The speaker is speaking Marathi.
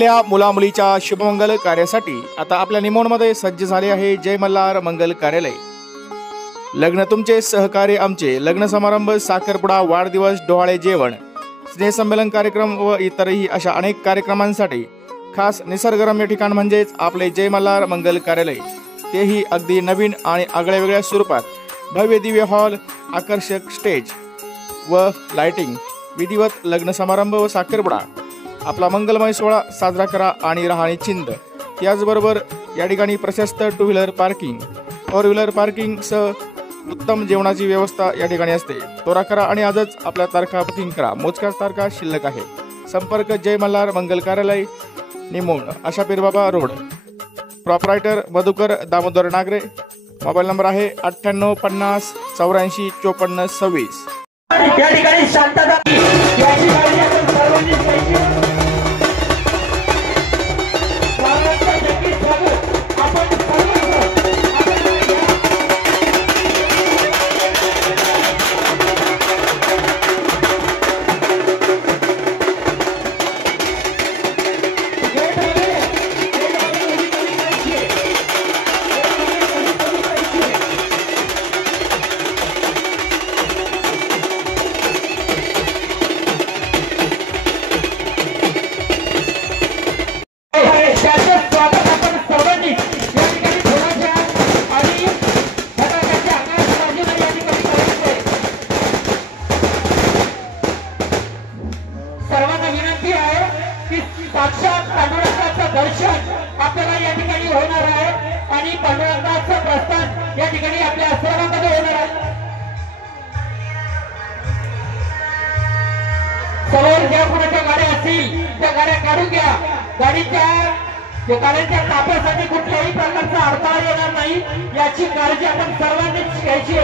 आपल्या मुलामुलीच्या शुभमंगल कार्यासाठी आता आपल्या निमोणमध्ये सज्ज झाले आहे जय मल्हार मंगल कार्यालय। लग्न तुमचे सहकार्य आमचे, लग्न समारंभ, साखरपुडा, वाढदिवस, डोहाळे जेवण, स्नेहसंमेलन कार्यक्रम व इतरही अशा अनेक कार्यक्रमांसाठी खास निसर्गरम्य ठिकाण म्हणजेच आपले जय मल्हार मंगल कार्यालय, तेही अगदी नवीन आणि आगळ्यावेगळ्या स्वरूपात। भव्य दिव्य हॉल, आकर्षक स्टेज व लाइटिंग, विधिवत लग्न समारंभ व साखरपुडा, आपला मंगलमय सोहळा साजरा करा आणि राहा निश्चिंत। त्याचबरोबर या ठिकाणी प्रशस्त two wheeler parking, four wheeler parking सह उत्तम जेवणाची व्यवस्था या ठिकाणी असते। त्वरा करा आणि आजच आपल्या तारखा बुकिंग करा, मोजक्याच तारखा शिल्लक आहे। संपर्क जय मल्हार मंगल कार्यालय, Nimon, Asha Pirbaba road, proprietor Madhukar Damodar Nagare. Mobile number आहे 98 50 84 54 26। या ठिकाणी शांतता याची काळजी आपण सर्वांनी घ्यायची। साक्षात पांडुरंगाचं दर्शन आपल्याला या ठिकाणी होणार आहे आणि पांडुरंगाचं प्रस्थान या ठिकाणी आपल्या सर्वांमध्ये होणार आहे। समोर ज्या कुणाच्या गाड्या असतील त्या गाड्या काढून घ्या। गाड्यांच्या ताफ्यासाठी कुठल्याही प्रकारचा अडथळा येणार नाही याची काळजी आपण सर्वांनीच घ्यायची।